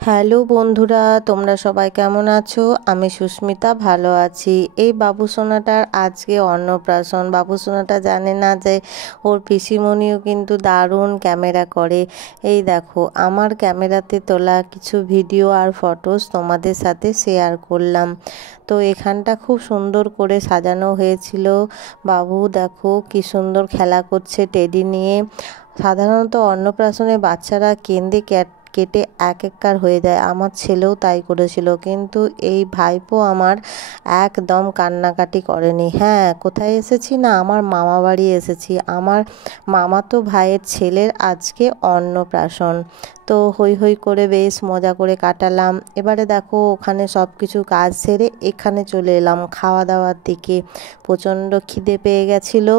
Hello বন্ধুরা, তোমরা সবাই কেমন আছো? আমি সুস্মিতা ভালো আছি। এই বাবুসোনাটার আজকে অন্নপ্রাশন। বাবুসোনাটা জানে না যে ওর পিসিমণিও কিন্তু দারুণ ক্যামেরা করে। এই দেখো, আমার ক্যামেরাতে তোলা কিছু ভিডিও আর ফটোস তোমাদের সাথে শেয়ার করলাম। তো এখানটা খুব সুন্দর করে সাজানো হয়েছিল। বাবু দেখো কি সুন্দর খেলা করছে টেডি নিয়ে। সাধারণত অন্নপ্রাশনে বাচ্চারা কেঁদে কেটে একাকার হয়ে যায়। আমার ছেলেও তাই করেছিল, কিন্তু এই ভাইপো আমার একদম কান্নাকাটি করেনি। হ্যাঁ, কোথায় এসেছি না, আমার মামা বাড়ি এসেছি। আমার মামাতো ভাইয়ের ছেলের আজকে অন্নপ্রাশন। তো হই হই করে বেশ মজা করে কাটালাম। এবারে দেখো, ওখানে সব কিছু কাজ সেরে এখানে চলে এলাম খাওয়া দাওয়ার দিকে। প্রচণ্ড খিদে পেয়ে গেছিলো।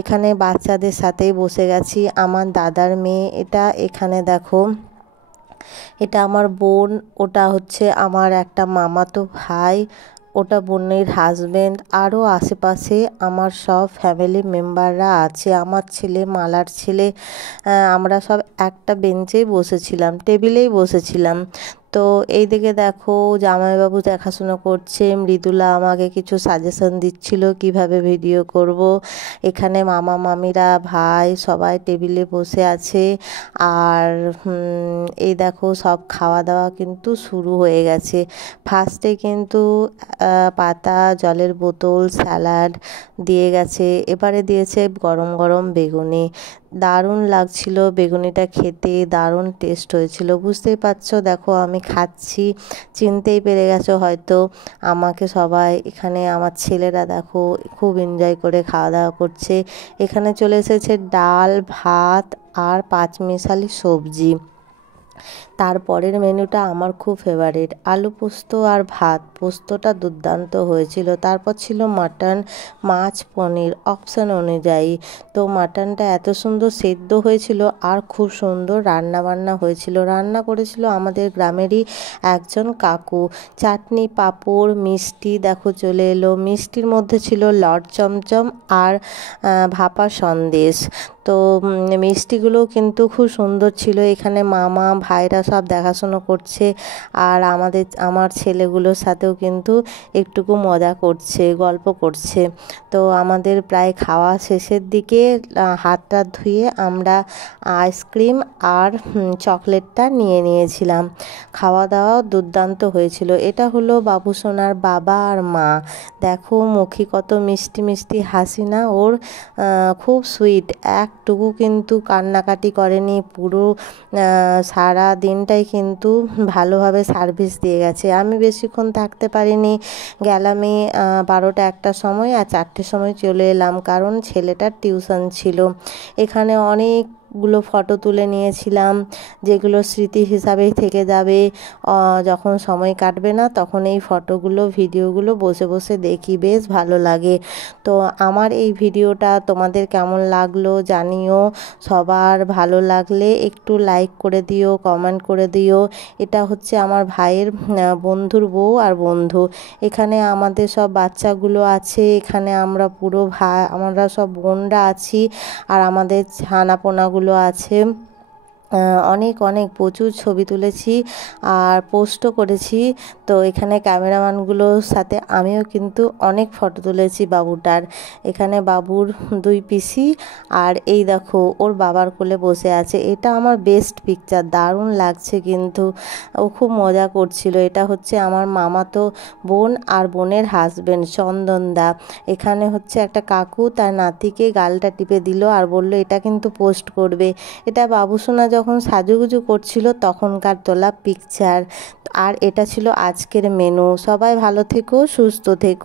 এখানে বাচ্চাদের সাথেই বসে গেছি। আমার দাদার মেয়ে এটা। এখানে দেখো, এটা আমার বোন, ওটা হচ্ছে আমার একটা মামাতো ভাই, ওটা বোনের হাজবেন্ড, আরও আশেপাশে আমার সব ফ্যামিলি মেম্বাররা আছে। আমার ছেলে, মালার ছেলে, আমরা সব একটা বেঞ্চেই বসেছিলাম, টেবিলেই বসেছিলাম। তো এই দিকে দেখো, জামাইবাবু দেখাশুনো করছে, মৃদুলা আমাকে কিছু সাজেশন দিচ্ছিল কিভাবে ভিডিও করব। এখানে মামা মামিরা, ভাই সবাই টেবিলে বসে আছে। আর এই দেখো, সব খাওয়া দাওয়া কিন্তু শুরু হয়ে গেছে। ফার্স্টে কিন্তু পাতা, জলের বোতল, স্যালাড দিয়ে গেছে। এবারে দিয়েছে গরম গরম বেগুনি। দারুণ লাগছিল বেগুনিটা খেতে, দারুণ টেস্ট হয়েছিল। বুঝতেই পারছো, দেখো আমি খাচ্ছি, চিনতেই পেরে গেছো হয়তো আমাকে সবাই। এখানে আমার ছেলেরা দেখো খুব এনজয় করে খাওয়া দাওয়া করছে। এখানে চলে এসেছে ডাল, ভাত আর পাঁচমিশালি সবজি। তারপরের মেনুটা আমার খুব ফেভারিট, আলু পোস্ত আর ভাত। পোস্তটা দুর্দান্ত হয়েছিল। তারপর ছিল মাটন, মাছ, পনির অপশান অনুযায়ী। তো মাটনটা এত সুন্দর সেদ্ধ হয়েছিল আর খুব সুন্দর রান্না বান্না হয়েছিল। রান্না করেছিল আমাদের গ্রামেরই একজন কাকু। চাটনি, পাঁপড়, মিষ্টি দেখো চলে এলো। মিষ্টির মধ্যে ছিল লট চমচম আর ভাপা সন্দেশ। তো মিষ্টিগুলো কিন্তু খুব সুন্দর ছিল। এখানে মামা ভাইরা সব দেখাশুনো করছে, আর আমার ছেলেগুলোর সাথেও কিন্তু একটুকু মজা করছে, গল্প করছে। তো আমাদের প্রায় খাওয়া শেষের দিকে হাতটা ধুয়ে আমরা আইসক্রিম আর চকলেটটা নিয়ে নিয়েছিলাম। খাওয়া দাওয়াও দুর্দান্ত হয়েছিল। এটা হলো বাবুসোনার বাবা আর মা। দেখো মুখে কত মিষ্টি মিষ্টি হাসি না ওর, খুব সুইট। একটুকু কিন্তু কান্নাকাটি করেনি। পুরো সারা দিনটাই কিন্তু ভালোভাবে সার্ভিস দিয়ে গেছে। আমি বেশিক্ষণ থাকতে পারিনি, গেলামই 12টা 1টার সময়, আর 4টের সময় চলে এলাম, কারণ ছেলেটার টিউশন ছিল। এখানে অনেকগুলো ফটো তুলে নিয়েছিলাম, যেগুলো স্মৃতি হিসাবেই থেকে যাবে। যখন সময় কাটবে না তখন এই ফটোগুলো, ভিডিওগুলো বসে বসে দেখি, বেশ ভালো লাগে। তো আমার এই ভিডিওটা তোমাদের কেমন লাগলো জানিও। সবার ভালো লাগলে একটু লাইক করে দিও, কমেন্ট করে দিও। এটা হচ্ছে আমার ভাইয়ের বন্ধুর বউ আর বন্ধু। এখানে আমাদের সব বাচ্চাগুলো আছে। এখানে আমরা পুরো আমরা সব বোনরা আছি, আর আমাদের ছানাপোনাগুলো আছে। অনেক অনেক প্রচুর ছবি তুলেছি আর পোস্টও করেছি। তো এখানে ক্যামেরাম্যানগুলোর সাথে আমিও কিন্তু অনেক ফটো তুলেছি বাবুটার। এখানে বাবুর 2 পিসি, আর এই দেখো ওর বাবার কোলে বসে আছে। এটা আমার বেস্ট পিকচার, দারুণ লাগছে কিন্তু। ও খুব মজা করছিল। এটা হচ্ছে আমার মামাতো বোন আর বোনের হাজবেন্ড চন্দনদা। এখানে হচ্ছে একটা কাকু তার নাতিকে গালটা টিপে দিল আর বলল এটা কিন্তু পোস্ট করবে। এটা বাবুসোনা যখন সাজুগুজু করছিল তখনকার তোলা পিকচার। আর এটা ছিল আজকের মেনু। সবাই ভালো থেকো, সুস্থ থেকো।